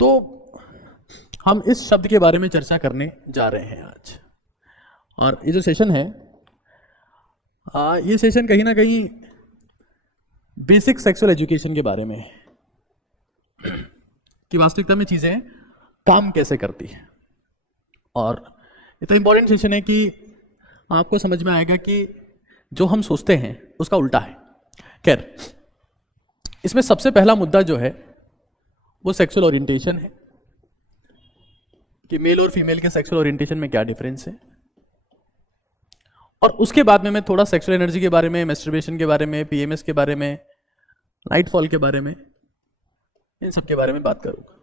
तो हम इस शब्द के बारे में चर्चा करने जा रहे हैं आज। और ये जो सेशन है ये सेशन कहीं ना कहीं बेसिक सेक्सुअल एजुकेशन के बारे में है कि वास्तविकता में चीज़ें काम कैसे करती हैं। और इतना इंपॉर्टेंट सेशन है कि आपको समझ में आएगा कि जो हम सोचते हैं उसका उल्टा है। खैर, इसमें सबसे पहला मुद्दा जो है वो सेक्सुअल ओरिएंटेशन है कि मेल और फीमेल के सेक्सुअल ओरिएंटेशन में क्या डिफरेंस है। और उसके बाद में मैं थोड़ा सेक्सुअल एनर्जी के बारे में, मैस्टरबेशन के बारे में, पीएमएस के बारे में, नाइटफॉल के बारे में, इन सब के बारे में बात करूंगा।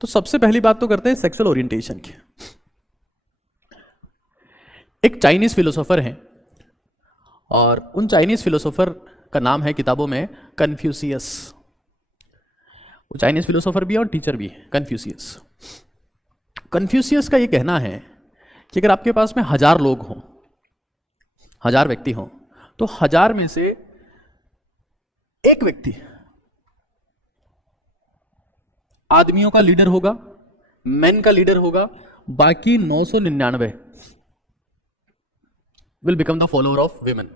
तो सबसे पहली बात तो करते हैं सेक्सुअल ओरिएंटेशन की। एक चाइनीज फिलोसोफर हैं और उन चाइनीज फिलोसोफर का नाम है किताबों में कन्फ्यूशियस। वो चाइनीज फिलोसोफर भी है और टीचर भी है, कन्फ्यूशियस। कन्फ्यूशियस का ये कहना है कि अगर आपके पास में 1000 लोग हों, 1000 व्यक्ति हों, तो 1000 में से एक व्यक्ति आदमियों का लीडर होगा, मेन का लीडर होगा, बाकी 999 will become the follower of women,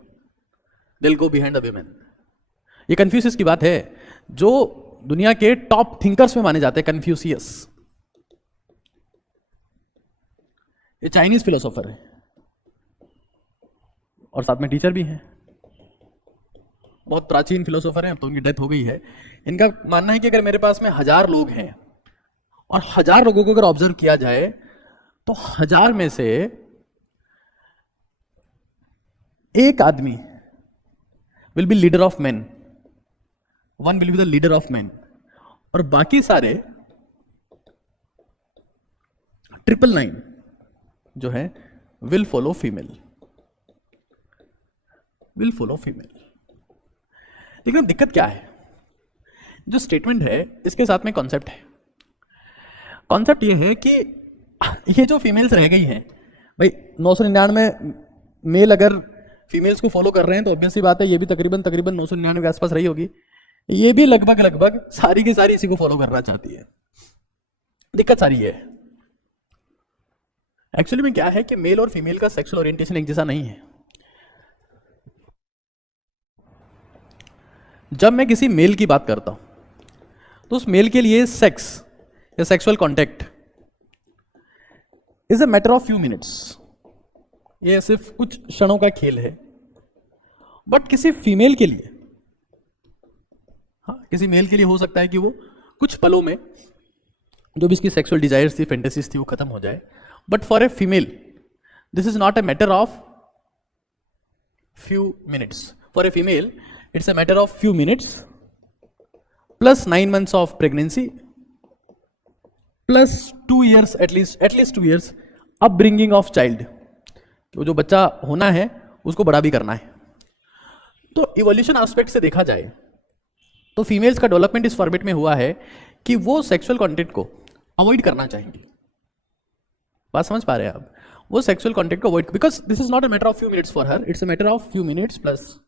they will go behind the women. ये कन्फ्यूशियस की बात है, जो दुनिया के टॉप थिंकर्स में माने जाते हैं कन्फ्यूशियस। ये चाइनीज फिलोसोफर है और साथ में टीचर भी हैं। बहुत प्राचीन फिलोसोफर हैं, अब तो उनकी डेथ हो गई है। इनका मानना है कि अगर मेरे पास में 1000 लोग हैं और 1000 लोगों को अगर ऑब्जर्व किया जाए तो 1000 में से एक आदमी will be leader of man, one will be the leader of man, और बाकी सारे 999 जो है will follow female, will follow female. लेकिन अब दिक्कत क्या है? जो स्टेटमेंट है इसके साथ में कॉन्सेप्ट है। कॉन्सेप्ट ये है कि ये जो फीमेल्स रह गई हैं, भाई 999 मेल अगर फीमेल्स को फॉलो कर रहे हैं तो ऑब्वियस सी बात है ये भी तकरीबन 999 के आसपास रही होगी। ये भी लगभग सारी की सारी इसी को फॉलो करना चाहती है। दिक्कत सारी है एक्चुअली में क्या है कि मेल और फीमेल का सेक्सुअल ओरिएंटेशन एक जैसा नहीं है। जब मैं किसी मेल की बात करता हूं तो उस मेल के लिए सेक्स या sexual contact is a matter of few minutes, ये सिर्फ कुछ क्षणों का खेल है। बट किसी फीमेल के लिए, हाँ, किसी मेल के लिए हो सकता है कि वो कुछ पलों में जो भी इसकी सेक्सुअल डिजायर्स थी, फैंटेसीज थी, वो खत्म हो जाए। But for a female this is not a matter of few minutes. For a female it's a matter of few minutes plus 9 months of pregnancy plus 2 years at least 2 years upbringing of child। तो जो बच्चा होना है उसको बड़ा भी करना है। तो इवोल्यूशन एस्पेक्ट से देखा जाए तो फीमेल्स का डेवलपमेंट इस फॉर्मेट में हुआ है कि वो सेक्सुअल कंटेंट को अवॉइड करना चाहेंगी। बात समझ पा रहे हैं आप? वो सेक्सुअल कंटेंट को avoid, because this is not a matter of few minutes for her, it's a matter of few minutes plus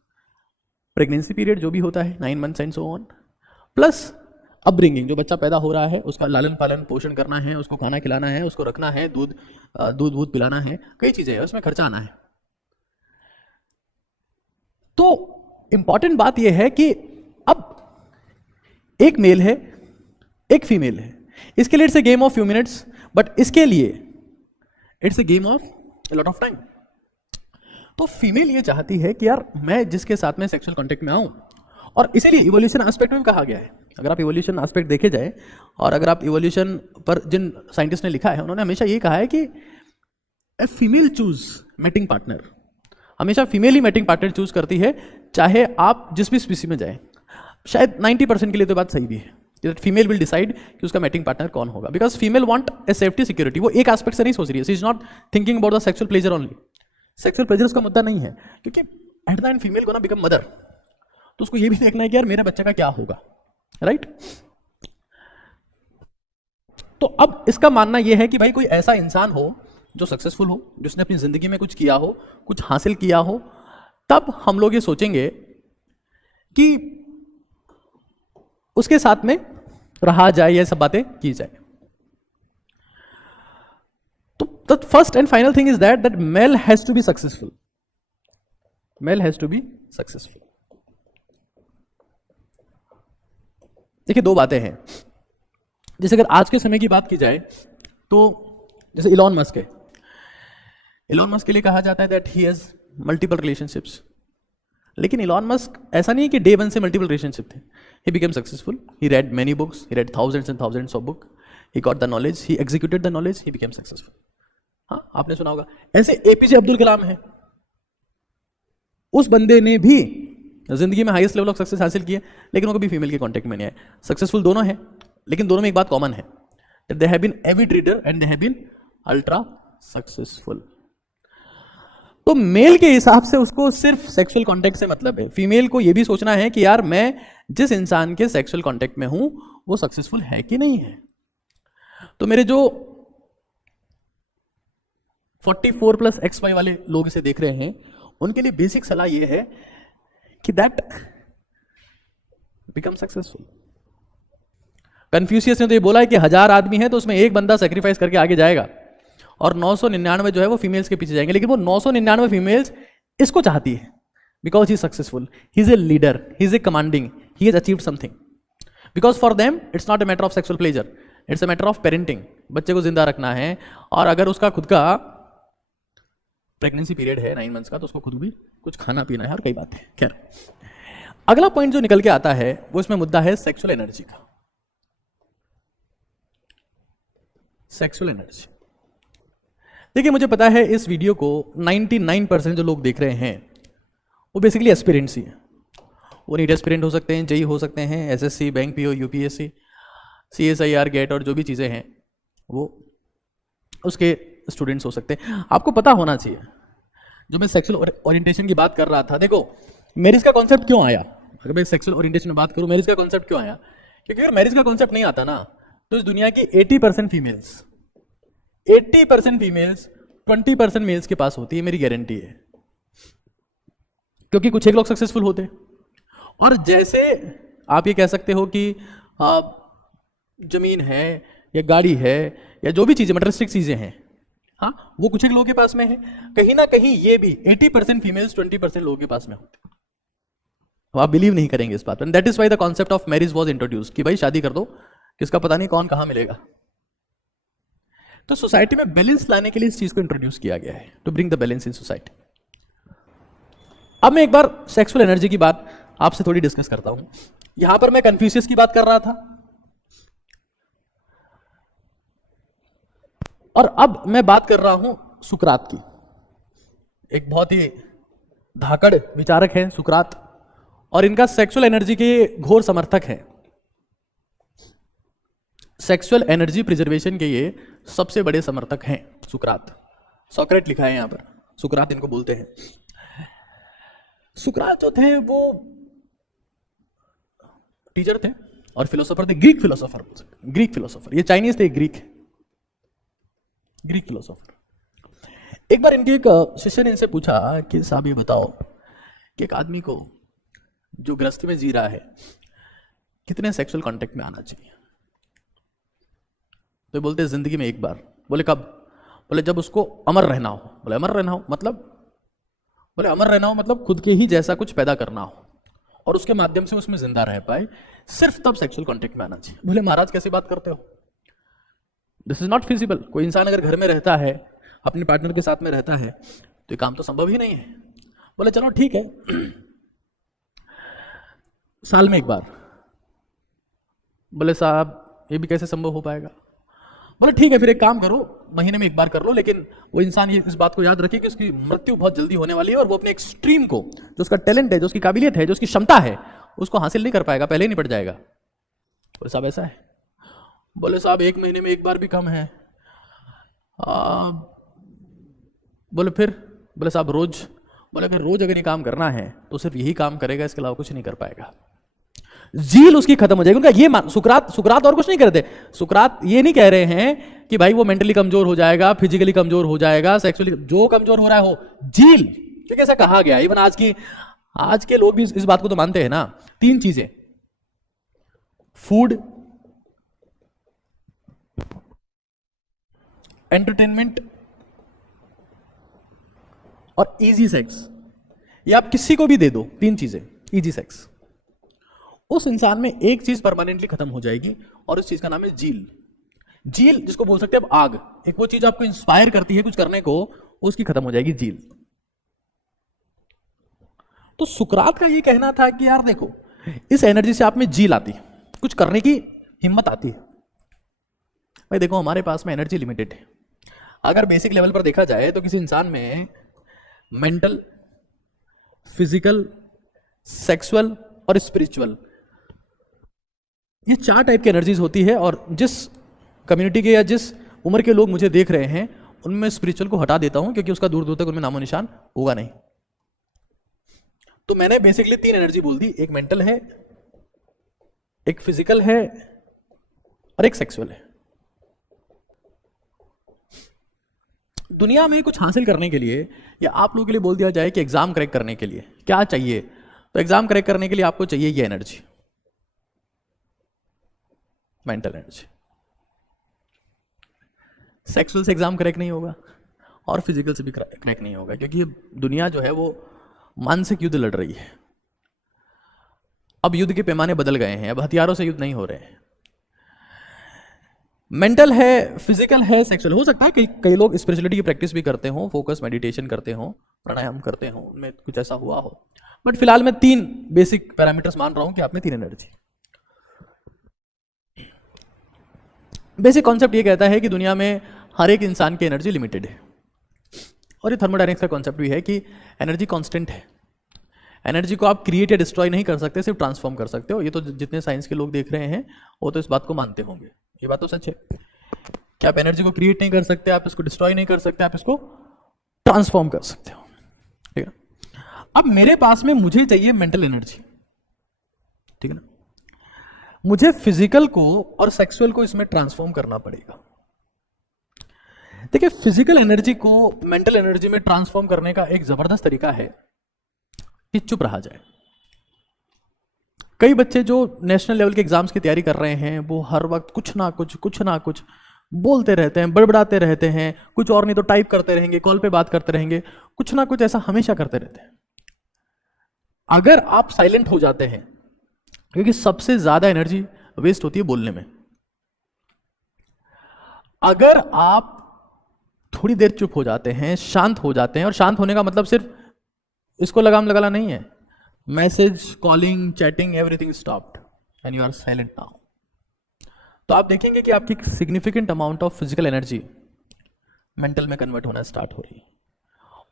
pregnancy period जो भी होता है 9 months and so on, plus upbringing, जो बच्चा पैदा हो रहा है उसका लालन पालन पोषण करना है, उसको खाना खिलाना है, उसको रखना है, दूध पिलाना है, कई चीजें हैं, उसमें खर्चा आना है। तो इंपॉर्टेंट बात यह है कि अब एक मेल है एक फीमेल है, इसके लिए it's a game of few minutes, but इसके लिए it's a game of a lot of time. तो फीमेल ये चाहती है कि यार मैं जिसके साथ में सेक्सुअल कांटेक्ट में आऊं, और इसीलिए इवोल्यूशन एस्पेक्ट में कहा गया है। अगर आप इवोल्यूशन एस्पेक्ट देखे जाए और अगर आप इवोल्यूशन पर जिन साइंटिस्ट ने लिखा है उन्होंने हमेशा ये कहा है कि a female choose mating partner, हमेशा फीमेल ही मैटिंग पार्टनर चूज करती है, चाहे आप जिस भी स्पीसी में जाए। शायद 90% के लिए तो बात सही भी है, फीमेल विल डिसाइड कि उसका मैटिंग पार्टनर कौन होगा, because female want a safety security. वो एक एस्पेक्ट से नहीं सोच रही है, she is not thinking about the sexual pleasure only. Sexual pleasure उसका मुद्दा नहीं है, क्योंकि एट द एंड फीमेल को ना बिकम मदर, तो उसको ये भी देखना है कि यार मेरे बच्चे का क्या होगा, राइट? तो अब इसका मानना यह है कि भाई कोई ऐसा इंसान हो जो सक्सेसफुल हो, जिसने अपनी जिंदगी में कुछ किया हो, कुछ हासिल किया हो, तब हम लोग ये सोचेंगे कि उसके साथ में रहा जाए, ये सब बातें की जाए। तो the first and final thing is that male has to be successful. Male has to be successful. देखिए दो बातें हैं। जैसे अगर आज के समय की बात की जाए तो जैसे इलॉन मस्क है, इलॉन मस्क के लिए कहा जाता है that he has multiple relationships, लेकिन इलॉन मस्क ऐसा नहीं है कि डे वन से मल्टीपल रिलेशनशिप थे। He became successful, he red many books, he red thousands and thousands of book, he got the knowledge, he executed the knowledge, he became successful. हाँ, आपने सुना होगा। ऐसे एपीजे अब्दुल कलाम है, उस बंदे ने भी जिंदगी में हाईएस्ट लेवल ऑफ सक्सेस हासिल किए, लेकिन वो कभी फीमेल के कांटेक्ट में नहीं आए। सक्सेसफुल दोनों हैं, लेकिन दोनों में एक बात कॉमन है, that they have been avid reader and they have been ultra successful. तो मेल के हिसाब से उसको सिर्फ सेक्सुअल कांटेक्ट से मतलब है। फीमेल को यह भी सोचना है कि यार मैं जिस इंसान के सेक्सुअल कांटेक्ट में हूं वो सक्सेसफुल है कि नहीं है। तो मेरे जो 44+XY वाले लोग इसे देख रहे हैं, उनके लिए बेसिक सलाह यह है कि दैट बिकम सक्सेसफुल। कन्फ्यूशियस ने तो ये बोला है कि 1000 आदमी है तो उसमें एक बंदा सेक्रीफाइस करके आगे जाएगा और 999 जो है वो फीमेल्स के पीछे जाएंगे, लेकिन वो 999 फीमेल्स इसको चाहती है because he is successful, he is a leader, he is a commanding, he has achieved something. Because for them it's not a matter of sexual pleasure, it's a matter of parenting. बच्चे को जिंदा रखना है, और अगर उसका खुद का प्रेगनेंसी पीरियड है 9 मंथ्स का, तो उसको खुद भी कुछ खाना पीना है और कई बातें। खैर, अगला पॉइंट जो निकल के आता है वो इसमें मुद्दा है सेक्सुअल एनर्जी का। सेक्सुअल एनर्जी, देखिए मुझे पता है इस वीडियो को 99% जो लोग देख रहे हैं वो बेसिकली एस्पिरेंट्स ही हैं। वो नीट एस्पिरेंट हो सकते हैं, जेई हो सकते हैं, SSC, bank PO, UPSC, CSIR, GATE और जो भी चीज़ें हैं वो उसके स्टूडेंट्स हो सकते हैं। आपको पता होना चाहिए, जो मैं सेक्सुअल ओरिएंटेशन की बात कर रहा था, देखो मैरिज का कॉन्सेप्ट क्यों आया। अगर मैं सेक्सुअल ओरिएंटेशन में बात करूं, मैरिज का कॉन्सेप्ट क्यों आया, क्योंकि अगर मैरिज का कॉन्सेप्ट नहीं आता ना तो इस दुनिया की 80% फीमेल्स 20% मेल्स के पास होती है, मेरी गारंटी है। क्योंकि कुछ एक लोग सक्सेसफुल होते, और जैसे आप ये कह सकते हो कि जमीन है या गाड़ी है या जो भी चीजें मटेरियलिस्टिक चीजें हैं, हाँ वो कुछ एक लोगों के पास में है, कहीं ना कहीं ये भी 80% फीमेल्स 20% लोगों के पास में होते। आप बिलीव नहीं करेंगे इस बात पर। That is why the concept of marriage was introduce, कि भाई शादी कर दो, किसका पता नहीं कौन कहां मिलेगा। तो सोसाइटी में बैलेंस लाने के लिए इस चीज को इंट्रोड्यूस किया गया है, to bring the balance in society. अब मैं एक बार सेक्सुअल एनर्जी की बात आपसे थोड़ी डिस्कस करता हूं। यहां पर मैं कन्फ्यूशियस की बात कर रहा था, और अब मैं बात कर रहा हूं सुकरात की। एक बहुत ही धाकड़ विचारक हैं सुकरात, और इनका सेक्सुअल एनर्जी के घोर समर्थक हैं। सेक्सुअल एनर्जी प्रिजर्वेशन के ये सबसे बड़े समर्थक हैं सुकरात। सोक्रेट लिखा है यहां पर, सुकरात इनको बोलते हैं। सुकरात जो थे वो टीचर थे और फिलोसोफर थे, ग्रीक फिलोसोफर, ग्रीक फिलोसोफर। ये चाइनीज थे, ग्रीक फिलोसोफर। एक बार इनके एक शिष्य ने इनसे पूछा कि साहब ये बताओ कि एक आदमी को जो गृहस्थी में जी रहा है कितने सेक्सुअल कांटेक्ट में आना चाहिए। तो बोलते जिंदगी में एक बार। बोले कब? बोले जब उसको अमर रहना हो। बोले अमर रहना हो मतलब? बोले अमर रहना हो मतलब खुद के ही जैसा कुछ पैदा करना हो और उसके माध्यम से उसमें जिंदा रह पाए, सिर्फ तब सेक्सुअल कांटेक्ट में आना चाहिए। बोले महाराज कैसी बात करते हो, दिस इज नॉट फिजिबल। कोई इंसान अगर घर में रहता है, अपने पार्टनर के साथ में रहता है, तो ये काम तो संभव ही नहीं है। बोले चलो ठीक है, साल में एक बार। बोले साहब ये भी कैसे संभव हो पाएगा। बोले ठीक है फिर एक काम करो, महीने में एक बार कर लो, लेकिन वो इंसान ये इस बात को याद रखे कि उसकी मृत्यु बहुत जल्दी होने वाली है और वो अपने एक्सट्रीम को, जो उसका टैलेंट है, जो उसकी काबिलियत है, जो उसकी क्षमता है, उसको हासिल नहीं कर पाएगा, पहले ही निपट जाएगा। बोले साहब ऐसा है? बोले साहब एक महीने में एक बार भी कम है। बोले फिर? बोले साहब रोज। बोले अगर रोज अगर ये काम करना है तो सिर्फ यही काम करेगा, इसके अलावा कुछ नहीं कर पाएगा। जील उसकी खत्म हो जाएगी। उनका ये सुकरात और कुछ नहीं करते। सुकरात ये नहीं कह रहे हैं कि भाई वो मेंटली कमजोर हो जाएगा, फिजिकली कमजोर हो जाएगा, सेक्सुअली जो कमजोर हो रहा है हो। जील, क्योंकि ऐसा कहा गया। इवन आज के लोग भी इस बात को तो मानते हैं ना। 3 चीजें, फूड, एंटरटेनमेंट और इजी सेक्स। ये आप किसी को भी दे दो, 3 चीजें, इजी सेक्स, उस इंसान में एक चीज परमानेंटली खत्म हो जाएगी और उस चीज का नाम है जील। जील जिसको बोल सकते हैं अब आग, एक वो चीज आपको इंस्पायर करती है कुछ करने को, उसकी खत्म हो जाएगी जील। तो सुकरात का ये कहना था कि यार देखो, इस एनर्जी से आप में जील आती है, कुछ करने की हिम्मत आती है। भाई देखो, हमारे पास में एनर्जी लिमिटेड है। अगर बेसिक लेवल पर देखा जाए तो किसी इंसान में मेंटल, फिजिकल, सेक्सुअल और स्पिरिचुअल, ये 4 टाइप की एनर्जीज होती है। और जिस कम्युनिटी के या जिस उम्र के लोग मुझे देख रहे हैं उनमें स्पिरिचुअल को हटा देता हूं, क्योंकि उसका दूर दूर तक उनमें नामो निशान होगा नहीं। तो मैंने बेसिकली 3 एनर्जी बोल दी, एक मेंटल है, एक फिजिकल है और एक सेक्सुअल है। दुनिया में कुछ हासिल करने के लिए, या आप लोगों के लिए बोल दिया जाए कि एग्जाम क्रैक करने के लिए क्या चाहिए, तो एग्जाम क्रैक करने के लिए आपको चाहिए ये एनर्जी, मेंटल एनर्जी। सेक्सुअल से एग्जाम क्रैक नहीं होगा और फिजिकल से भी क्रैक नहीं होगा, क्योंकि ये दुनिया जो है वो मानसिक युद्ध लड़ रही है। अब युद्ध के पैमाने बदल गए हैं, अब हथियारों से युद्ध नहीं हो रहे हैं। मेंटल है, फिजिकल है, सेक्सुअल। हो सकता है कि कई लोग स्पिरिचुअलिटी की प्रैक्टिस भी करते हो, फोकस मेडिटेशन करते हो, प्राणायाम करते हो, उनमें कुछ ऐसा हुआ हो, बट फिलहाल मैं 3 बेसिक पैरामीटर्स मान रहा हूं कि आप में 3 एनर्जी। बेसिक कॉन्सेप्ट ये कहता है कि दुनिया में हर एक इंसान की एनर्जी लिमिटेड है, और ये थर्मोडायनेमिक्स का कॉन्सेप्ट भी है कि एनर्जी कांस्टेंट है। एनर्जी को आप क्रिएट या डिस्ट्रॉय नहीं कर सकते, सिर्फ ट्रांसफॉर्म कर सकते हो। ये तो जितने साइंस के लोग देख रहे हैं वो तो इस बात को मानते होंगे, ये बात तो सच है कि आप एनर्जी को क्रिएट नहीं कर सकते, आप इसको डिस्ट्रॉय नहीं कर सकते, आप इसको ट्रांसफॉर्म कर सकते हो, ठीक है। अब मेरे पास में मुझे चाहिए मेंटल एनर्जी, ठीक है ना। मुझे फिजिकल को और सेक्सुअल को इसमें ट्रांसफॉर्म करना पड़ेगा। देखिए, फिजिकल एनर्जी को मेंटल एनर्जी में ट्रांसफॉर्म करने का एक जबरदस्त तरीका है कि चुप रहा जाए। कई बच्चे जो नेशनल लेवल के एग्जाम्स की तैयारी कर रहे हैं वो हर वक्त कुछ ना कुछ बोलते रहते हैं, बड़बड़ाते रहते हैं, कुछ और नहीं तो टाइप करते रहेंगे, कॉल पे बात करते रहेंगे, कुछ ना कुछ ऐसा हमेशा करते रहते हैं। अगर आप साइलेंट हो जाते हैं, क्योंकि सबसे ज्यादा एनर्जी वेस्ट होती है बोलने में, अगर आप थोड़ी देर चुप हो जाते हैं, शांत हो जाते हैं, और शांत होने का मतलब सिर्फ इसको लगाम लगाना नहीं है, message, calling, chatting, everything stopped and you are silent now, तो आप देखेंगे कि आपकी significant amount of physical energy mental में कन्वर्ट होना स्टार्ट हो रही है।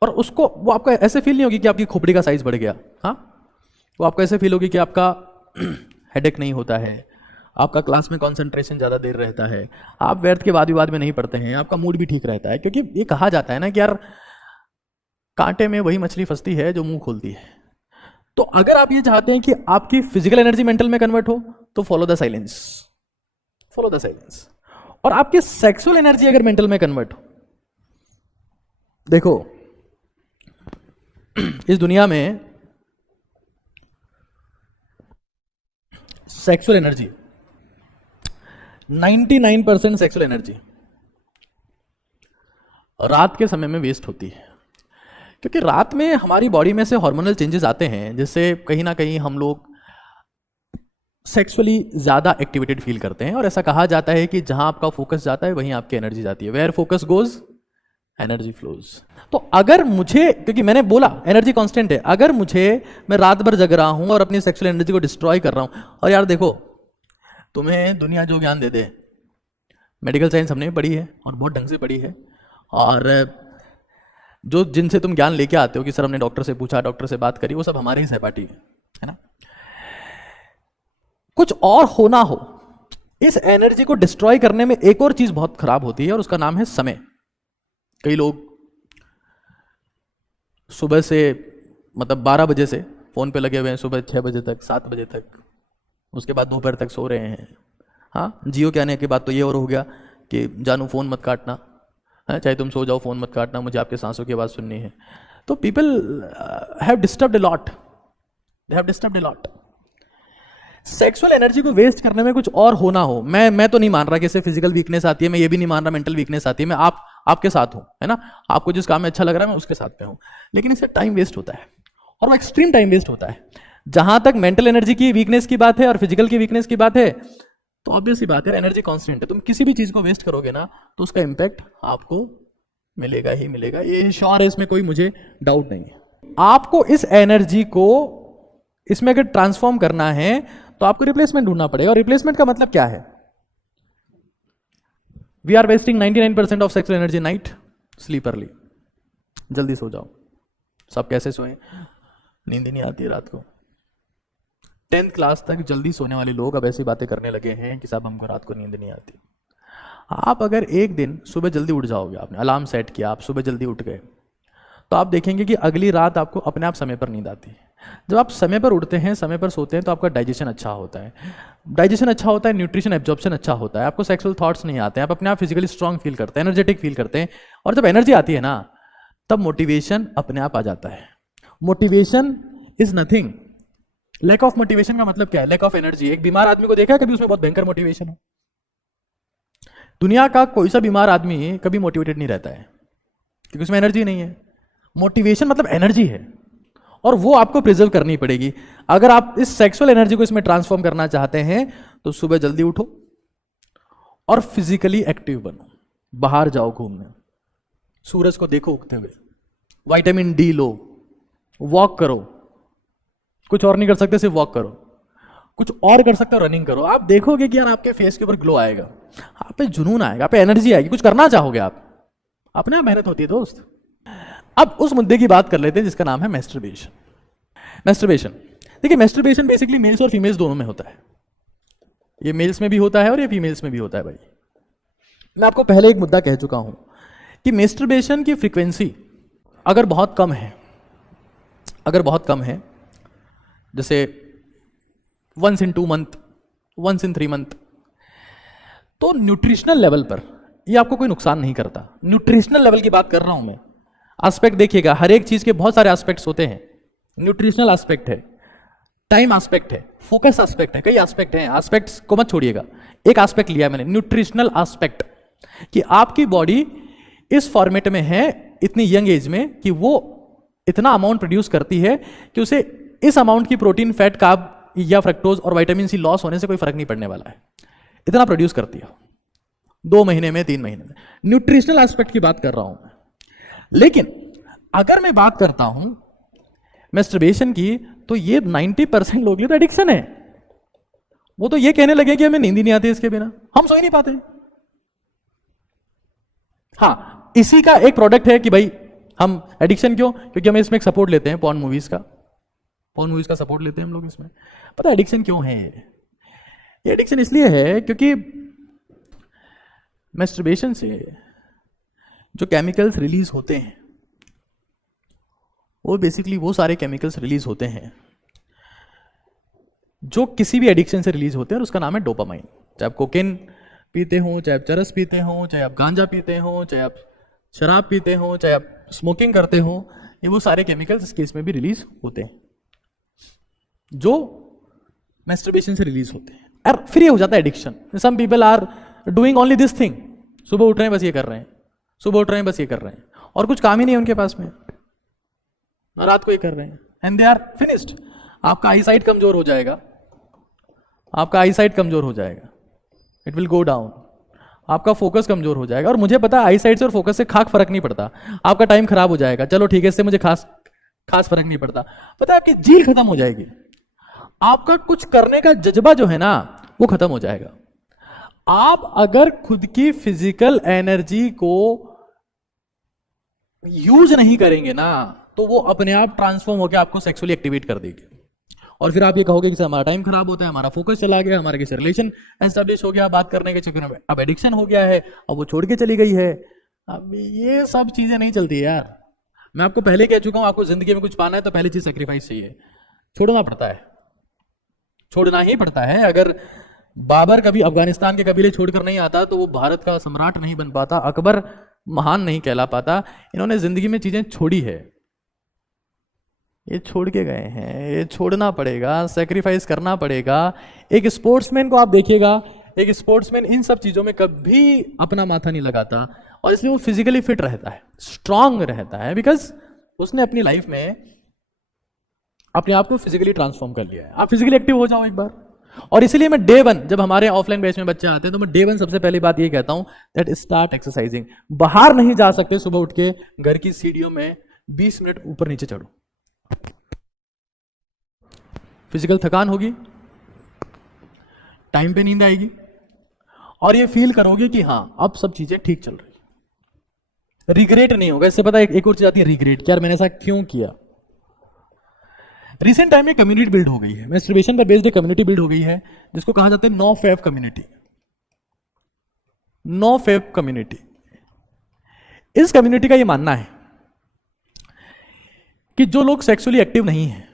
और उसको वो आपको ऐसे फील नहीं होगी कि आपकी खोपड़ी का साइज बढ़ गया, हाँ, वो आपको ऐसे फील होगी कि आपका हेडेक नहीं होता है, आपका क्लास में कंसंट्रेशन ज़्यादा देर रहता है, आप व्यर्थ के वाद विवाद में नहीं पड़ते हैं, आपका मूड भी ठीक रहता है। क्योंकि ये कहा जाता है ना कि यार कांटे में वही मछली फंसती है जो मुंह खोलती है। तो अगर आप ये चाहते हैं कि आपकी फिजिकल एनर्जी मेंटल में कन्वर्ट हो तो follow the silence, follow the silence. और आपकी सेक्सुअल एनर्जी अगर मेंटल में कन्वर्ट हो, देखो इस दुनिया में सेक्सुअल एनर्जी 99% सेक्सुअल एनर्जी रात के समय में वेस्ट होती है, क्योंकि रात में हमारी बॉडी में से हार्मोनल चेंजेस आते हैं जिससे कहीं ना कहीं हम लोग सेक्सुअली ज़्यादा एक्टिवेटेड फील करते हैं। और ऐसा कहा जाता है कि जहां आपका फोकस जाता है वहीं आपकी एनर्जी जाती है, where focus goes energy flows. तो अगर मुझे, क्योंकि मैंने बोला एनर्जी कांस्टेंट है, अगर मैं रात भर जग रहा हूं और अपनी सेक्सुअल एनर्जी को डिस्ट्रॉय कर रहा हूं, और यार देखो तुम्हें दुनिया जो ज्ञान दे दे, मेडिकल साइंस हमने भी पढ़ी है और बहुत ढंग से पढ़ी है, और जो जिनसे तुम ज्ञान लेके आते हो कि सर हमने डॉक्टर से पूछा, डॉक्टर से बात करी, वो सब हमारे ही सहपाठी है ना। कुछ और होना हो, इस एनर्जी को डिस्ट्रॉय करने में एक और चीज बहुत खराब होती है और उसका नाम है समय। कई लोग सुबह से मतलब 12 बजे से फोन पे लगे हुए हैं, सुबह 6 बजे तक, 7 बजे तक, उसके बाद दोपहर तक सो रहे हैं। हाँ, जियो के आने के बाद तो ये और हो गया कि जानू फोन मत काटना, चाहे तुम सो जाओ फोन मत काटना, मुझे आपके सांसों की आवाज सुननी है। तो people have disturbed a lot, they have disturbed a lot. Sexual energy को वेस्ट करने में कुछ और होना हो, मैं तो नहीं मान रहा कि इससे फिजिकल वीकनेस आती है, मैं ये भी नहीं मान रहा मेंटल वीकनेस आती है, मैं आपके साथ हूं, है ना, आपको जिस काम में अच्छा लग रहा है मैं उसके साथ में हूं, लेकिन इससे टाइम वेस्ट होता है और वो एक्सट्रीम टाइम वेस्ट होता है। जहां तक मेंटल एनर्जी की वीकनेस की बात है और फिजिकल की वीकनेस की बात है, तो ऑब्वियस सी बात है, एनर्जी कांस्टेंट है, तुम किसी भी चीज को वेस्ट करोगे ना तो उसका इंपैक्ट आपको मिलेगा ही मिलेगा, ये श्योर है, इसमें कोई मुझे डाउट नहीं है। आपको इस एनर्जी को इसमें अगर ट्रांसफॉर्म करना है तो आपको रिप्लेसमेंट ढूंढना पड़ेगा, और रिप्लेसमेंट का मतलब क्या है? We are wasting 99% of sexual energy night, sleep early, जल्दी सो जाओ। सब कैसे सोए? नींद ही नहीं आती है रात को। 10th क्लास तक जल्दी सोने वाले लोग अब ऐसी बातें करने लगे हैं कि साहब हमको रात को नींद नहीं आती। आप अगर एक दिन सुबह जल्दी उठ जाओगे, आपने अलार्म सेट किया, आप सुबह जल्दी उठ गए, तो आप देखेंगे कि अगली रात आपको अपने आप समय पर नींद आती है। जब आप समय पर उठते हैं, समय पर सोते हैं, तो आपका डाइजेशन अच्छा होता है, डाइजेशन अच्छा होता है, न्यूट्रिशन एब्जॉर्प्शन अच्छा होता है, आपको सेक्सुअल थॉट्स नहीं आते हैं, आप अपने आप फिजिकली स्ट्रांग फील करते हैं, एनर्जेटिक फील करते हैं, और जब एनर्जी आती है ना तब मोटिवेशन अपने आप आ जाता है। Motivation is nothing. Lack of motivation का मतलब क्या है? Lack of energy. एक बीमार आदमी को देखा है कभी उसमें बहुत भयंकर मोटिवेशन हो? दुनिया का कोई सा बीमार आदमी कभी मोटिवेटेड नहीं रहता है क्योंकि उसमें एनर्जी नहीं है। मोटिवेशन मतलब एनर्जी है और वो आपको प्रिजर्व करनी पड़ेगी। अगर आप इस सेक्सुअल एनर्जी को इसमें ट्रांसफॉर्म करना चाहते हैं तो सुबह जल्दी उठो और फिजिकली एक्टिव बनो, बाहर जाओ घूमने, सूरज को देखो उगते हुए, विटामिन डी लो, वॉक करो, कुछ और नहीं कर सकते सिर्फ वॉक करो, कुछ और कर सकते हो रनिंग करो। आप देखोगे कि यार आपके फेस के ऊपर ग्लो आएगा, आप पे जुनून आएगा, आप पे एनर्जी आएगी, कुछ करना चाहोगे आप, अपने आप मेहनत होती है दोस्त। अब उस मुद्दे की बात कर लेते हैं जिसका नाम है मैस्टरबेशन। मैस्टरबेशन, देखिए मैस्टरबेशन बेसिकली मेल्स और फीमेल्स दोनों में होता है। ये मेल्स में भी होता है और ये फीमेल्स में भी होता है। भाई मैं आपको पहले एक मुद्दा कह चुका हूं कि मैस्टरबेशन की फ्रीक्वेंसी अगर बहुत कम है, अगर बहुत कम है, जैसे once in 2 month, once in 3 month, तो न्यूट्रिशनल लेवल पर ये आपको कोई नुकसान नहीं करता। न्यूट्रिशनल लेवल की बात कर रहा हूं मैं। एस्पेक्ट देखिएगा, हर एक चीज के बहुत सारे एस्पेक्ट्स होते हैं। न्यूट्रिशनल एस्पेक्ट है, टाइम एस्पेक्ट है, फोकस एस्पेक्ट है, कई एस्पेक्ट हैं। एस्पेक्ट्स को मत छोड़िएगा, एक एस्पेक्ट लिया मैंने, न्यूट्रिशनल एस्पेक्ट, कि आपकी बॉडी इस फॉर्मेट में है इतनी यंग एज में कि वो इतना अमाउंट प्रोड्यूस करती है कि उसे इस अमाउंट की प्रोटीन, फैट, कार्ब या फ्रक्टोज और विटामिन सी लॉस होने से कोई फर्क नहीं पड़ने वाला है, इतना प्रोड्यूस करती है 2 महीने में, 3 महीने में। न्यूट्रिशनल एस्पेक्ट की बात कर रहा हूं मैं। लेकिन अगर मैं बात करता हूं मैस्टरबेशन की, तो ये 90% लोगों के लिए तो एडिक्शन है। वो तो ये कहने लगे कि हमें नींद ही नहीं आती इसके बिना, हम सो ही नहीं पाते। हाँ, इसी का एक प्रोडक्ट है कि भाई हम एडिक्शन क्यों? क्योंकि हम इसमें एक सपोर्ट लेते हैं पॉर्न मूवीज का, पॉर्न मूवीज का सपोर्ट लेते हैं हम लोग इसमें। पता है एडिक्शन क्यों है? ये एडिक्शन इसलिए है क्योंकि मैस्टरबेशन से जो केमिकल्स रिलीज होते हैं वो बेसिकली वो सारे केमिकल्स रिलीज होते हैं जो किसी भी एडिक्शन से रिलीज होते हैं, और उसका नाम है डोपामाइन। चाहे आप कोकेन पीते हो, चाहे आप चरस पीते हो, चाहे आप गांजा पीते हो, चाहे आप शराब पीते हो, चाहे आप स्मोकिंग करते हो, ये वो सारे केमिकल्स इस केस में भी रिलीज होते हैं जो मैस्टरबेशन से रिलीज होते हैं। और फिर ये हो जाता है addiction. Some people are doing only this thing, सुबह उठ रहे हैं बस ये कर रहे हैं, सुबह उठ रहे हैं बस ये कर रहे हैं, और कुछ काम ही नहीं है उनके पास में, रात को ये कर रहे हैं, एंड दे आर फिनिश्ड। आपका आई साइट कमजोर हो जाएगा, आपका आई साइट कमजोर हो जाएगा, इट विल गो डाउन, आपका फोकस कमजोर हो जाएगा। और मुझे पता है आई साइट से और फोकस से खास फर्क नहीं पड़ता, आपका टाइम खराब हो जाएगा, चलो ठीक है, इससे मुझे खास फर्क नहीं पड़ता। पता है आपकी जील खत्म हो जाएगी, आपका कुछ करने का जज्बा जो है ना वो खत्म हो जाएगा। आप अगर खुद की फिजिकल एनर्जी को यूज नहीं करेंगे ना तो वो अपने आप ट्रांसफॉर्म होकर आपको सेक्सुअली एक्टिवेट कर देगी, और फिर आप ये कहोगे कि हमारा टाइम खराब होता है, हमारा फोकस चला गया, हमारा किसी रिलेशन एस्टेब्लिश हो गया बात करने के चक्कर में, अब एडिक्शन हो गया है, अब वो छोड़ के चली गई है। अब ये सब चीजें नहीं चलती यार। मैं आपको पहले कह चुका हूं, आपको जिंदगी में कुछ पाना है तो पहली चीज सेक्रीफाइस चाहिए, छोड़ना पड़ता है, छोड़ना ही पड़ता है। अगर बाबर कभी अफगानिस्तान के कबीले छोड़कर नहीं आता तो वो भारत का सम्राट नहीं बन पाता, अकबर महान नहीं कहला पाता। इन्होंने जिंदगी में चीजें छोड़ी है, ये छोड़ के गए हैं, ये छोड़ना पड़ेगा, सेक्रीफाइस करना पड़ेगा। एक स्पोर्ट्समैन को आप देखिएगा, एक स्पोर्ट्समैन इन सब चीजों में कभी अपना माथा नहीं लगाता, और इसलिए वो फिजिकली फिट रहता है, स्ट्रांग रहता है, बिकॉज उसने अपनी लाइफ में अपने आप को फिजिकली ट्रांसफॉर्म कर लिया है। आप फिजिकली एक्टिव हो जाओ एक बार। और इसलिए मैं डे 1, जब हमारे ऑफलाइन बैच में बच्चे आते हैं, तो मैं डे 1 सबसे पहली बात ये कहता हूं दैट स्टार्ट एक्सरसाइजिंग। बाहर नहीं जा सकते सुबह उठ के, घर की सीढ़ियों में 20 मिनट ऊपर नीचे चढ़ो। फिजिकल थकान होगी, टाइम पे नींद आएगी, और ये फील करोगे कि हाँ अब सब चीजें ठीक चल रही। रिग्रेट नहीं होगा। इससे पता एक और चीज आती है, रिग्रेट, कि यार मैंने ऐसा क्यों किया। रिसेंट टाइम में कम्युनिटी बिल्ड हो गई है, मैस्टरबेशन पर बेस्ड कम्युनिटी बिल्ड हो गई है, जिसको कहा जाता है no fap community. No fap community, इस कम्युनिटी का ये मानना है कि जो लोग सेक्सुअली एक्टिव नहीं है,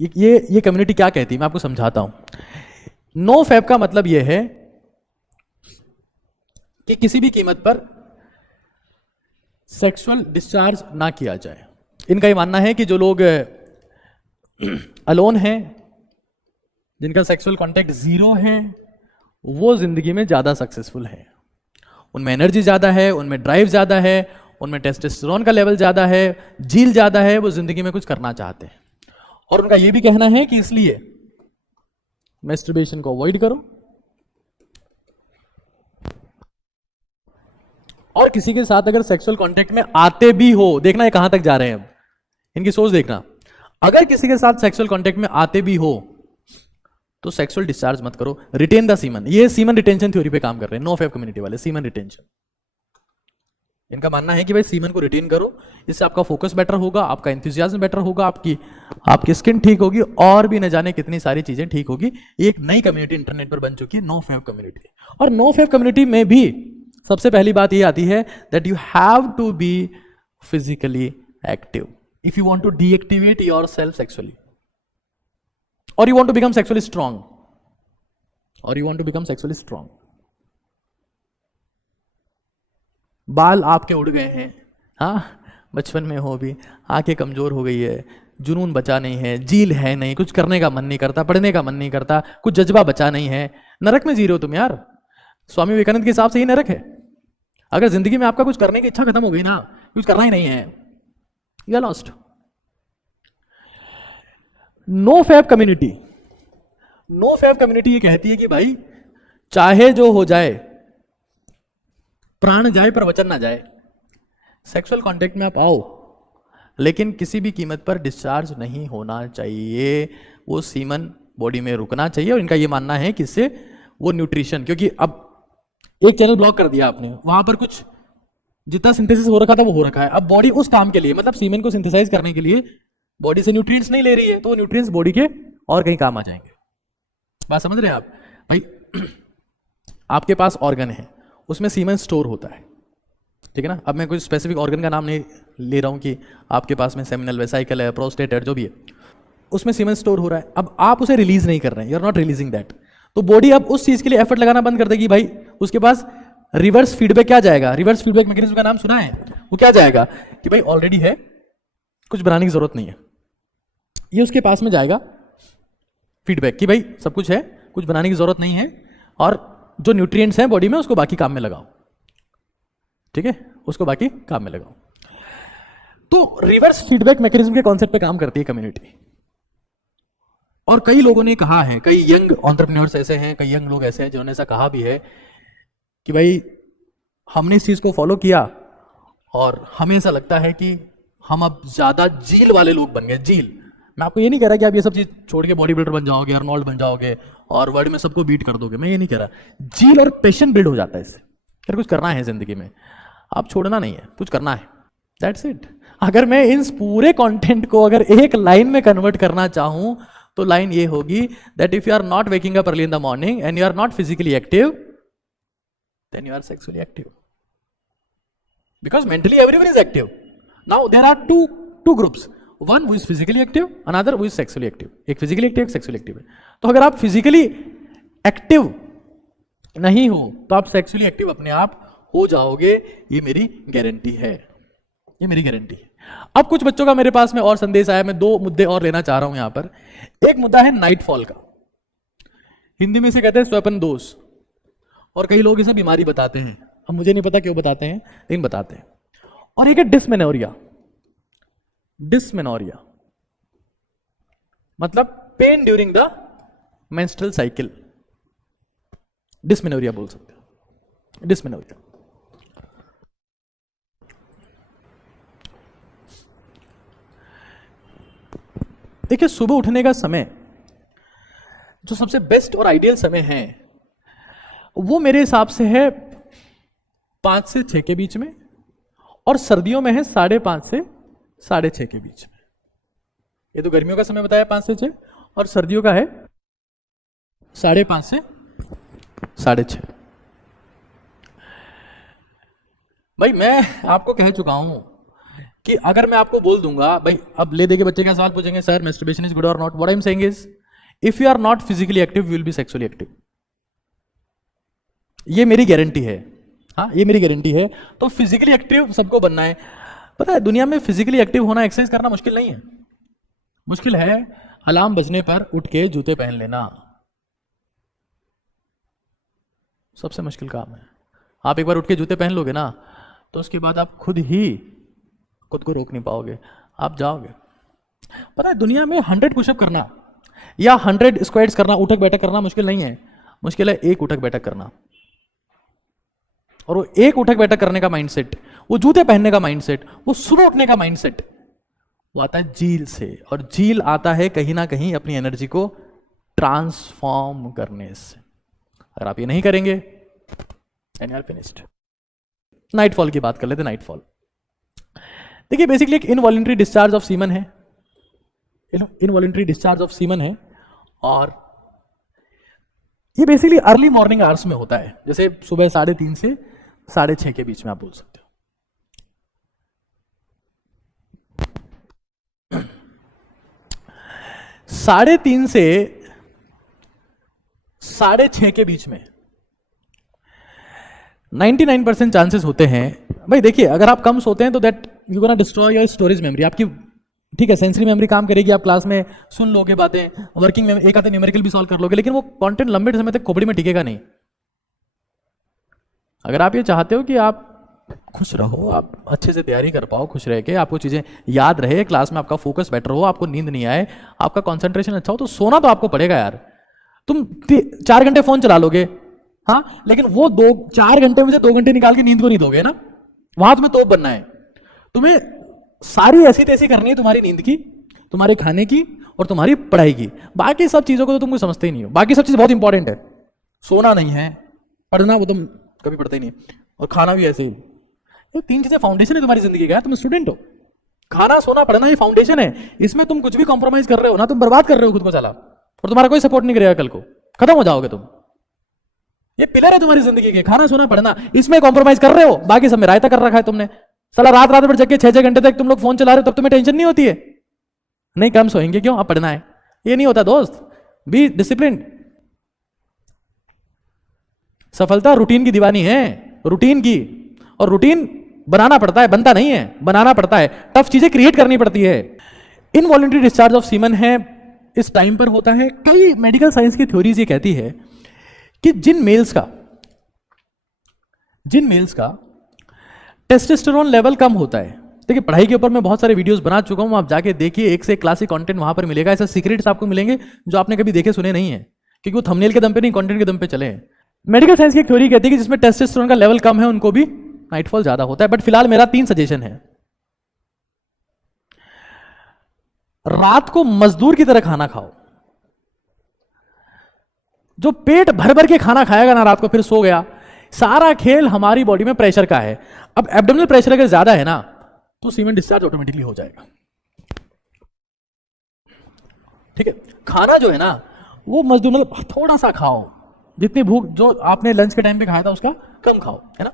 ये कम्युनिटी क्या कहती है, मैं आपको समझाता हूं। नो फैप का मतलब यह है कि किसी भी कीमत पर सेक्सुअल डिस्चार्ज ना किया जाए। इनका ये मानना है कि जो लोग अलोन हैं, जिनका सेक्सुअल कांटेक्ट 0 है, वो जिंदगी में ज्यादा सक्सेसफुल है। उनमें एनर्जी ज्यादा है, उनमें ड्राइव ज्यादा है, उनमें टेस्टोस्टेरोन का लेवल ज्यादा है, जील ज्यादा है, वो जिंदगी में कुछ करना चाहते हैं। और उनका ये भी कहना है कि इसलिए मैस्टरबेशन को अवॉइड करो, और किसी के साथ अगर सेक्सुअल कांटेक्ट में आते भी हो, देखना ये कहां तक जा रहे हैं, अब इनकी सोच देखना। अगर किसी के साथ सेक्सुअल कांटेक्ट में आते भी हो तो सेक्सुअल डिस्चार्ज मत करो, रिटेन द सीमन। ये सीमन रिटेंशन थ्योरी पे काम कर रहे हैं नो फैप कम्युनिटी वाले, सीमन रिटेंशन। इनका मानना है कि भाई सीमन को रिटेन करो, इससे आपका फोकस बेटर होगा, आपका एंथुसियाज्म बेटर होगा, आपकी स्किन ठीक होगी, और भी न जाने कितनी सारी चीजें ठीक होगी। ये एक नई कम्युनिटी इंटरनेट पर बन चुकी है, नो फैप कम्युनिटी। और नो फैप कम्युनिटी में भी सबसे पहली बात ये आती है that you have to be physically active if you want to deactivate yourself sexually, or you want to become sexually strong, बाल आपके उड़ गए हैं, हाँ बचपन में हो भी, आंखें कमजोर हो गई है, जुनून बचा नहीं है, जील है नहीं, कुछ करने का मन नहीं करता, पढ़ने का मन नहीं करता, कुछ जज्बा बचा नहीं है, नरक में जी रहे हो तुम यार। स्वामी विवेकानंद के हिसाब से ये नरक है। अगर जिंदगी में आपका कुछ करने की इच्छा खत्म हो गई ना, कुछ करना ही नहीं है, you are lost. No fap community, no fap community ये कहती है कि भाई चाहे जो हो जाए, प्राण जाए पर वचन ना जाए, सेक्सुअल कांटेक्ट में आप आओ, लेकिन किसी भी कीमत पर डिस्चार्ज नहीं होना चाहिए, वो सीमन बॉडी में रुकना चाहिए। और इनका ये मानना है कि इससे वो न्यूट्रिशन, क्योंकि अब एक चैनल ब्लॉक कर दिया आपने, वहां पर कुछ जितना सिंथेसिस हो रखा था वो हो रखा है, अब बॉडी उस काम के लिए, मतलब सीमेन को सिंथेसाइज करने के लिए बॉडी से न्यूट्रिएंट्स नहीं ले रही है, तो वो न्यूट्रिएंट्स बॉडी के और कहीं काम आ जाएंगे। बात समझ रहे हैं आप भाई? आपके पास ऑर्गन है, उसमें सीमेन स्टोर होता है, ठीक है ना। अब मैं कोई स्पेसिफिक ऑर्गन का नाम नहीं ले रहा हूं कि आपके पास में सेमिनल वेसाइकल है, प्रोस्टेट है, जो भी है, उसमें सीमेन स्टोर हो रहा है। अब आप उसे रिलीज नहीं कर रहे हैं, you are not releasing that, तो बॉडी अब उस चीज के लिए एफर्ट लगाना बंद कर देगी। भाई उसके पास रिवर्स फीडबैक क्या जाएगा, रिवर्स फीडबैक मैकेनिज्म का नाम सुना है? वो क्या जाएगा कि भाई ऑलरेडी है, कुछ बनाने की जरूरत नहीं है, ये उसके पास में जाएगा फीडबैक कि भाई सब कुछ है, कुछ बनाने की जरूरत नहीं है, और जो न्यूट्रिएंट्स हैं बॉडी में उसको बाकी काम में लगाओ, ठीक है, उसको बाकी काम में लगाओ। तो रिवर्स फीडबैक मैकेनिज्म के कॉन्सेप्ट पे काम करती है कम्युनिटी। और कई लोगों ने कहा है, कई यंग एंटरप्रेन्योर्स ऐसे हैं, कई यंग लोग ऐसे हैं जिन्होंने ऐसा कहा भी है कि भाई हमने इस चीज को फॉलो किया और हमें ऐसा लगता है कि हम अब ज्यादा जील वाले लोग बन गए। जील, मैं आपको ये नहीं कह रहा कि आप ये सब चीज छोड़ के बॉडी बिल्डर बन जाओगे, अर्नोल्ड बन जाओगे और वर्ल्ड में सबको बीट कर दोगे, मैं ये नहीं कह रहा। जील और पैशन बिल्ड हो जाता है इससे। अगर कुछ करना है जिंदगी में, आप छोड़ना नहीं है, कुछ करना है, दैट्स इट। अगर मैं इन पूरे कंटेंट को अगर एक लाइन में कन्वर्ट करना चाहूं तो लाइन ये होगी that if you are not waking up early in the morning and you are not physically active, then you are sexually active, because mentally everyone is active. Now there are two groups, one who is physically active, another who is sexually active. एक physically active, एक sexually active है। तो अगर आप physically active नहीं हो तो आप sexually active अपने आप हो जाओगे, ये मेरी गारंटी है, ये मेरी गारंटी है। अब कुछ बच्चों का मेरे पास में और संदेश आया, मैं 2 मुद्दे और लेना चाह रहा हूं यहां पर। एक मुद्दा है नाइटफॉल का, हिंदी में इसे कहते हैं स्वप्न दोष, और कई लोग इसे बीमारी बताते हैं, अब मुझे नहीं पता क्यों बताते हैं लेकिन बताते हैं। और एक है डिस्मेनोरिया। डिस्मेनोरिया मतलब pain during the menstrual cycle, dysmenorrhea बोल सकते हो, डिस्मेनोरिया। देखिए सुबह उठने का समय जो सबसे बेस्ट और आइडियल समय है वो मेरे हिसाब से है 5 से 6 के बीच में, और सर्दियों में है 5:30 से 6:30 के बीच में। ये तो गर्मियों का समय बताया 5 से 6, और सर्दियों का है 5:30 से 6:30। भाई मैं आपको कह चुका हूं कि अगर मैं आपको बोल दूंगा भाई अब ले दे के बच्चे का सवाल पूछेंगे sir masturbation is good or not, what I am saying is if you are not physically active you will be sexually active. ये मेरी गारंटी है, हाँ ये मेरी गारंटी है। तो फिजिकली एक्टिव सबको बनना है। पता है दुनिया में फिजिकली एक्टिव होना, एक्सरसाइज करना मुश्किल नहीं है। मुश्किल है अलार्म बजने पर उठ के जूते पहन लेना, सबसे मुश्किल काम है। आप एक बार उठ के जूते पहन लोगे ना तो उसके बाद आप खुद को रोक नहीं पाओगे, आप जाओगे। पता है दुनिया में 100 पुशअप करना या 100 स्क्वाट्स करना, उठक बैठक करना मुश्किल नहीं है, मुश्किल है 1 उठक बैठक करना। और वो 1 उठक बैठक करने का माइंडसेट, वो जूते पहनने का माइंडसेट, वो सुबह उठने का माइंडसेट, वो आता है झील से। और झील आता है कहीं ना कहीं अपनी एनर्जी को ट्रांसफॉर्म करने से। अगर आप ये नहीं करेंगे and you are finished. Nightfall की बात कर लेते हैं। नाइटफॉल देखिए बेसिकली एक इनवॉलंटरी डिस्चार्ज ऑफ सीमन है, इनवॉलंटरी डिस्चार्ज ऑफ सीमन है, और ये बेसिकली अर्ली मॉर्निंग आवर्स में होता है, जैसे सुबह 3:30 से 6:30 के बीच में आप बोल सकते हो। 3:30 से 6:30 के बीच में 99% चांसेस होते हैं। भाई देखिए अगर आप कम सोते हैं तो that you gonna destroy your storage memory आपकी। ठीक है सेंसरी मेमोरी काम करेगी, आप क्लास में सुन लोगे बातें, वर्किंग में एक आधे न्यूमेरिकल भी सॉल्व कर लोगे, लेकिन वो कंटेंट लंबे समय तक खोपड़ी में टिकेगा नहीं। अगर आप ये चाहते हो कि आप खुश रहो, आप अच्छे से तैयारी कर पाओ, खुश रह के आपको चीजें याद रहे, क्लास में आपका फोकस बेटर हो, आपको नींद नहीं आए, आपका कॉन्सेंट्रेशन अच्छा हो, तो सोना तो आपको पड़ेगा यार। तुम 4 घंटे फोन चला लोगे, हाँ, लेकिन वो 4 घंटे में से 2 घंटे निकाल के नींद को नहीं दोगे ना, वहां तुम्हें तोप बनना है। तुम्हें सारी ऐसी तैसी करनी है तुम्हारी नींद की, तुम्हारे खाने की और तुम्हारी पढ़ाई की। बाकी सब चीजों को तो तुम समझते ही नहीं हो। बाकी सब चीज बहुत इंपॉर्टेंट है, सोना नहीं है, पढ़ना वो तुम कभी पढ़ते ही नहीं, और खाना भी ऐसे ही। ये 3 चीजें फाउंडेशन है तुम्हारी जिंदगी का। तुम स्टूडेंट हो, खाना सोना पढ़ना ये फाउंडेशन है, इसमें तुम कुछ भी कॉम्प्रोमाइज कर रहे हो ना तुम बर्बाद कर रहे हो खुद को साला, और तुम्हारा कोई सपोर्ट नहीं करेगा, कल को खत्म हो जाओगे तुम। ये पिलर है तुम्हारी जिंदगी के, खाना सोना पढ़ना, इसमें कॉम्प्रोमाइज कर रहे हो, बाकी सब में रायता कर रखा है तुमने। साला रात भर जग के 6-6 घंटे तक तुम लोग फोन चला रहे हो, तब तुम्हें टेंशन नहीं होती है? नहीं कम सोएंगे क्यों, अब पढ़ना है, ये नहीं होता दोस्त। Be discipline. सफलता रूटीन की दीवानी है, रूटीन की, और रूटीन बनाना पड़ता है, बनता नहीं है, बनाना पड़ता है, टफ चीजें क्रिएट करनी पड़ती है। इनवॉलंटरी डिस्चार्ज ऑफ सीमन है, इस टाइम पर होता है। कई मेडिकल साइंस की थ्योरीज ये कहती है कि जिन मेल्स का टेस्टोस्टेरोन लेवल कम होता है। देखिए पढ़ाई के ऊपर मैं बहुत सारे वीडियोस बना चुका हूं, आप जाके देखिए, एक से एक क्लासिक कंटेंट वहां पर मिलेगा। ऐसे सीक्रेट्स आपको मिलेंगे जो आपने कभी देखे सुने नहीं है, क्योंकि वो थंबनेल के दम पे नहीं, कंटेंट के दम पे चले हैं। मेडिकल साइंस की थ्योरी कहती है कि जिसमें टेस्टोस्टेरोन का लेवल कम है उनको भी नाइटफॉल ज्यादा होता है। बट फिलहाल मेरा 3 सजेशन है। रात को मजदूर की तरह खाना खाओ। जो पेट भर भर के खाना खाएगा ना रात को, फिर सो गया, सारा खेल हमारी बॉडी में प्रेशर का है। अब एब्डोमिनल प्रेशर अगर ज्यादा है ना तो सीमेन डिस्चार्ज ऑटोमेटिकली हो जाएगा। ठीक है, खाना जो है ना वो मजदूर मतलब थोड़ा सा खाओ, जितनी भूख जो आपने लंच के टाइम पे खाया था उसका कम खाओ, है ना।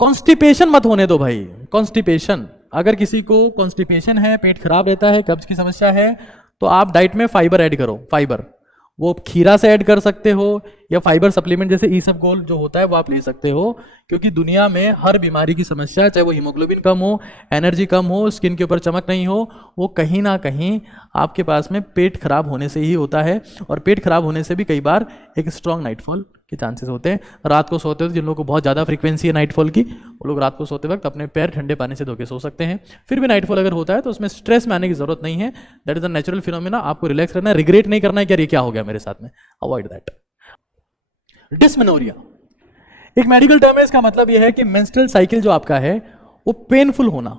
कॉन्स्टिपेशन मत होने दो भाई। कॉन्स्टिपेशन, अगर किसी को कॉन्स्टिपेशन है, पेट खराब रहता है, कब्ज की समस्या है, तो आप डाइट में फाइबर ऐड करो, फाइबर। वो खीरा से ऐड कर सकते हो या फाइबर सप्लीमेंट जैसे ईसबगोल जो होता है वो आप ले सकते हो, क्योंकि दुनिया में हर बीमारी की समस्या, चाहे वो हीमोग्लोबिन कम हो, एनर्जी कम हो, स्किन के ऊपर चमक नहीं हो, वो कहीं ना कहीं आपके पास में पेट खराब होने से ही होता है। और पेट खराब होने से भी कई बार एक स्ट्रॉन्ग नाइटफॉल के चांसेस होते हैं। रात को सोते वक्त जिन लोगों को बहुत ज़्यादा फ्रीक्वेंसी है नाइटफॉल की, वो लोग रात को सोते वक्त अपने पैर ठंडे पानी से धो के सो सकते हैं। फिर भी नाइटफॉल अगर होता है तो उसमें स्ट्रेस में आने की जरूरत नहीं है, that is a natural phenomena. आपको रिलैक्स करना है, रिग्रेट नहीं करना है कि यार ये क्या हो गया मेरे साथ में, अवॉइड दैट। डिस्मेनोरिया एक मेडिकल टर्म है, इसका मतलब यह है कि मेंस्ट्रुअल साइकिल जो आपका है वो पेनफुल होना।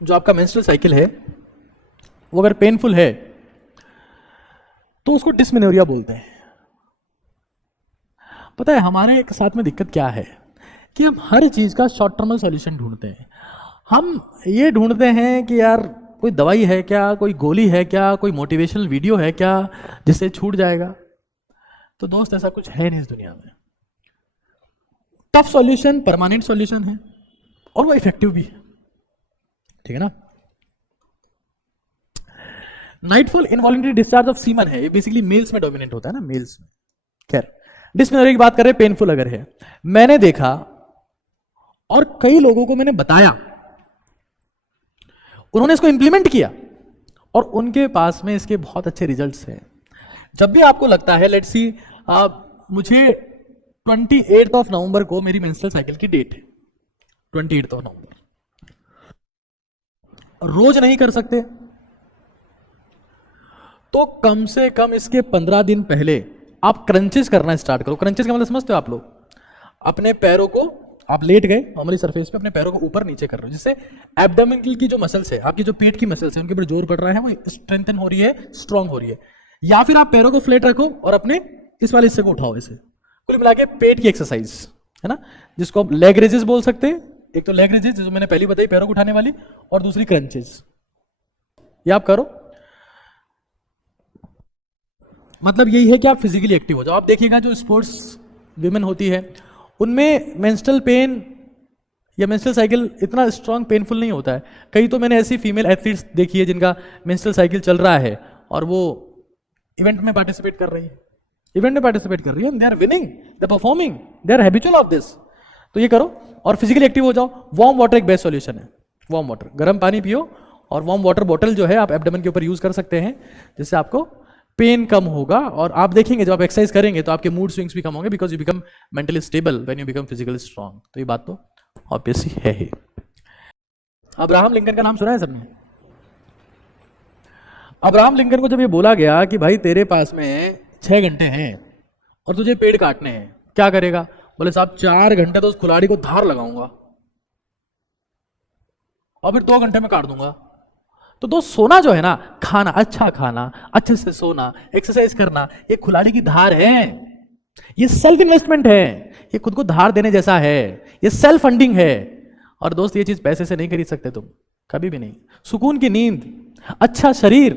जो आपका मेंस्ट्रुअल साइकिल है वो अगर पेनफुल है तो उसको डिस्मेनोरिया बोलते हैं। पता है हमारे एक साथ में दिक्कत क्या है कि हम हर चीज का शॉर्ट टर्मल सॉल्यूशन ढूंढते हैं। हम ये ढूंढते हैं कि यार कोई दवाई है क्या, कोई गोली है क्या, कोई मोटिवेशनल वीडियो है क्या जिससे छूट जाएगा। तो दोस्त ऐसा कुछ है नहीं इस दुनिया में। टफ सॉल्यूशन परमानेंट सॉल्यूशन है और वो इफेक्टिव भी है, ठीक है ना। Nightfall involuntary discharge of semen है, ये बेसिकली मेल्स में डोमिनेंट होता है ना, मेल्स में। खैर डिस्मेनोरिया की बात करें, पेनफुल अगर है, मैंने देखा और कई लोगों को मैंने बताया, उन्होंने इसको इंप्लीमेंट किया और उनके पास में इसके बहुत अच्छे रिजल्ट्स हैं। जब भी आपको लगता है, लेट्स सी मुझे 28 ऑफ नवंबर को मेरी मेंस्ट्रुअल साइकिल की डेट है, 28 ऑफ नवंबर, रोज नहीं कर सकते तो कम से कम इसके 15 दिन पहले आप क्रंचेस करना स्टार्ट करो। क्रंचेस का मतलब समझते हो आप लोग? अपने पैरों को, आप लेट गए नॉर्मली सरफेस पे, अपने पैरों को ऊपर नीचे कर रहे हो, जिससे एब्डोमिनल की जो मसल्स है, आपकी जो पेट की मसल्स है, उनके ऊपर जोर पड़ रहा है, वो स्ट्रेंथन हो रही है, स्ट्रांग हो रही है। या फिर आप पैरों को फ्लैट रखो और अपने इस वाले हिस्से को उठाओ, ऐसे कुल मिला के पेट की एक्सरसाइज है ना, जिसको आप लेग रेजेस बोल सकते हैं। एक तो लेग रेजेस जो मैंने पहले बताई पैरों को उठाने वाली, और दूसरी क्रंचेस। ये आप करो, मतलब यही है कि आप फिजिकली एक्टिव हो जाओ। आप देखिएगा जो स्पोर्ट्स विमेन होती है उनमें मेंस्ट्रुअल पेन या मेंस्ट्रुअल साइकिल इतना स्ट्रांग पेनफुल नहीं होता है। कई तो मैंने ऐसी फीमेल एथलीट्स देखी है जिनका मेंस्ट्रुअल साइकिल चल रहा है और वो इवेंट में पार्टिसिपेट कर रही है, they are winning, they are performing, they are habitual of this. तो ये करो और फिजिकली एक्टिव हो जाओ। वार्म वाटर एक बेस्ट सॉल्यूशन है। वार्म वाटर, गर्म पानी पियो, और वार्म वाटर बॉटल जो है आप एब्डोमेन के ऊपर यूज कर सकते हैं, जिससे आपको पेन कम होगा। और आप देखेंगे जब आप एक्सरसाइज करेंगे तो आपके मूड स्विंग्स भी कम होंगे, because you become mentally stable when you become physically strong. तो ये बात तो ऑब्वियस ही है ही। अब्राहम लिंकन का नाम सुना है सबने? अब्राहम लिंकन को जब ये बोला गया कि भाई तेरे पास में 6 घंटे हैं और तुझे पेड़ काटने हैं, क्या करेगा? बोले साहब 4 घंटे तो उस कुल्हाड़ी को धार लगाऊंगा और फिर 2 घंटे में काट दूंगा। तो दोस्त सोना जो है ना, खाना, अच्छा खाना, अच्छे से सोना, एक्सरसाइज करना, ये कुल्हाड़ी की धार है। ये सेल्फ इन्वेस्टमेंट है, ये खुद को धार देने जैसा है, ये सेल्फ फंडिंग है। और दोस्त ये चीज पैसे से नहीं खरीद सकते तुम, कभी भी नहीं। सुकून की नींद, अच्छा शरीर,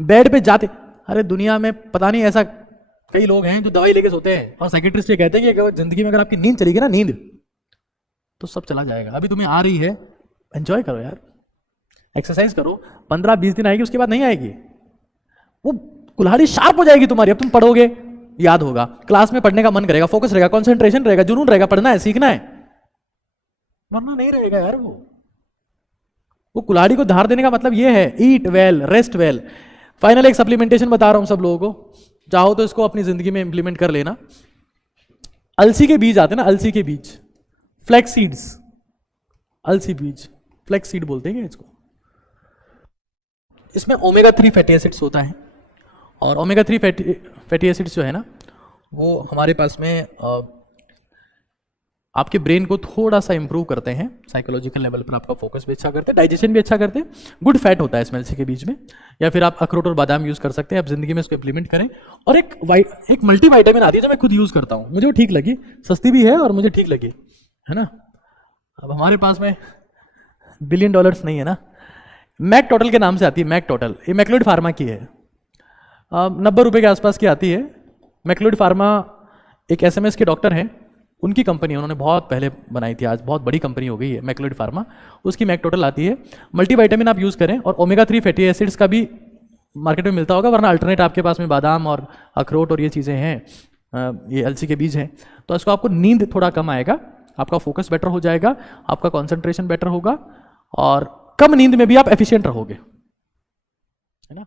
बेड पे जाते, अरे दुनिया में पता नहीं ऐसा कई लोग हैं जो दवाई लेके सोते हैं और साइकियाट्रिस्ट ये कहते हैं कि जिंदगी में अगर आपकी नींद चली गई ना, नींद, तो सब चला जाएगा। अभी तुम्हें आ रही है, एंजॉय करो यार, एक्सरसाइज करो, 15-20 दिन आएगी, उसके बाद नहीं आएगी। वो कुल्हाड़ी शार्प हो जाएगी तुम्हारी। अब तुम पढ़ोगे, याद होगा, क्लास में पढ़ने का मन करेगा, फोकस रहेगा, कंसंट्रेशन रहेगा, जुनून रहेगा, पढ़ना है, सीखना है, वरना नहीं रहेगा यार। वो कुल्हाड़ी को धार देने का मतलब ये है, ईट वेल, रेस्ट वेल। फाइनल एक सप्लीमेंटेशन बता रहा हूं सब लोगों को, चाहो तो इसको अपनी जिंदगी में इंप्लीमेंट कर लेना। अलसी के बीज आते हैं ना, अलसी के बीज, फ्लैक्स सीड्स, अलसी बीज, फ्लैक्स सीड बोलते हैं इसको। इसमें ओमेगा 3 फैटी एसिड्स होता है, और ओमेगा 3 फैटी एसिड्स जो है ना, वो हमारे पास में आपके ब्रेन को थोड़ा सा इंप्रूव करते हैं, साइकोलॉजिकल लेवल पर आपका फोकस भी अच्छा करते हैं, डाइजेशन भी अच्छा करते हैं। गुड फैट होता है इसमें अलसी के बीज में। या फिर आप अखरोट और बादाम यूज कर सकते हैं, आप जिंदगी में इसको इंप्लीमेंट करें। और एक मल्टी वाइटामिन आती है जो मैं खुद यूज करता हूँ, मुझे वो ठीक लगी, सस्ती भी है और मुझे ठीक लगी, है ना। अब हमारे पास में $1 बिलियन नहीं है ना, मैक टोटल के नाम से आती है, मैक टोटल, ये मैक्लोइड फार्मा की है, 90 रुपए के आसपास की आती है। मैक्लोइड फार्मा एक SMS के डॉक्टर हैं, उनकी कंपनी उन्होंने बहुत पहले बनाई थी, आज बहुत बड़ी कंपनी हो गई है, मैक्लोइड फार्मा, उसकी मैकटोटल आती है। मल्टीविटामिन आप यूज़ करें, और ओमेगा 3 फैटी एसिड्स का भी मार्केट में मिलता होगा, वरना अल्टरनेट आपके पास में बादाम और अखरोट और ये चीज़ें हैं, ये अलसी के बीज हैं। तो इसको आपको नींद थोड़ा कम आएगा, आपका फोकस बेटर हो जाएगा, आपका कॉन्सेंट्रेशन बेटर होगा, और कम नींद में भी आप एफिशिएंट रहोगे, है ना।